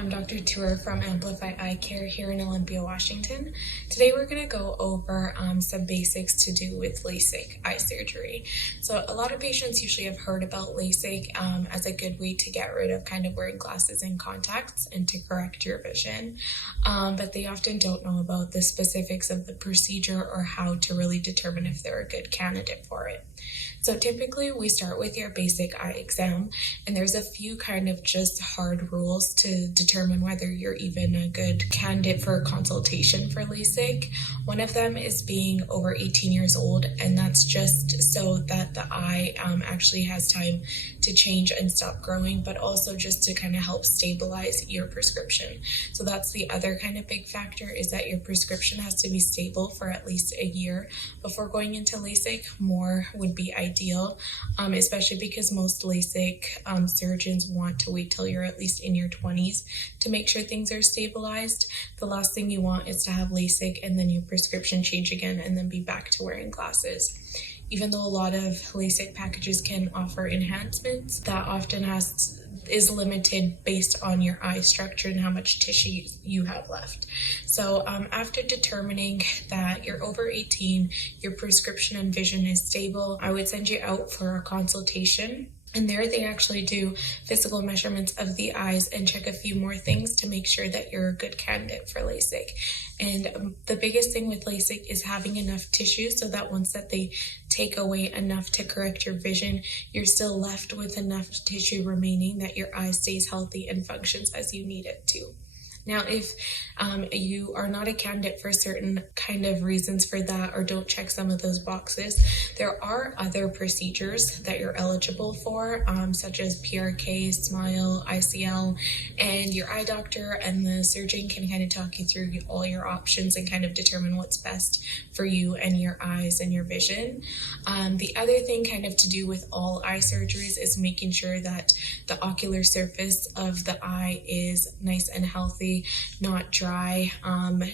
I'm Dr. Tour from Amplify Eye Care here in Olympia, Washington. Today we're going to go over some basics to do with LASIK eye surgery. So a lot of patients usually have heard about LASIK as a good way to get rid of kind of wearing glasses and contacts and to correct your vision. But they often don't know about the specifics of the procedure or how to really determine if they're a good candidate for it. So typically we start with your basic eye exam, and there's a few kind of just hard rules to determine whether you're even a good candidate for a consultation for LASIK. One of them is being over 18 years old, and that's just so that the eye actually has time to change and stop growing, but also just to kind of help stabilize your prescription. So that's the other kind of big factor, is that your prescription has to be stable for at least a year before going into LASIK. More would be ideal, especially because most LASIK surgeons want to wait till you're at least in your 20s to make sure things are stabilized. The last thing you want is to have LASIK and then your prescription change again and then be back to wearing glasses. Even though a lot of LASIK packages can offer enhancements, that often is limited based on your eye structure and how much tissue you have left. So after determining that you're over 18, your prescription and vision is stable, I would send you out for a consultation. And there they actually do physical measurements of the eyes and check a few more things to make sure that you're a good candidate for LASIK. And the biggest thing with LASIK is having enough tissue so that once that they take away enough to correct your vision, you're still left with enough tissue remaining that your eye stays healthy and functions as you need it to. Now, if you are not a candidate for certain kind of reasons for that or don't check some of those boxes, there are other procedures that you're eligible for, such as PRK, SMILE ICL, and your eye doctor and the surgeon can kind of talk you through all your options and kind of determine what's best for you and your eyes and your vision. The other thing kind of to do with all eye surgeries is making sure that the ocular surface of the eye is nice and healthy, not dry,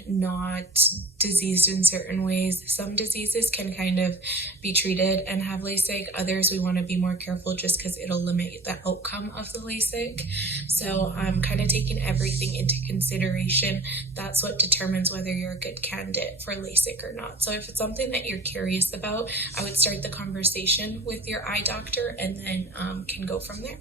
not diseased in certain ways. Some diseases can kind of be treated and have LASIK. Others we want to be more careful just because it'll limit the outcome of the LASIK. So kind of taking everything into consideration, that's what determines whether you're a good candidate for LASIK or not. So if it's something that you're curious about, I would start the conversation with your eye doctor and then can go from there.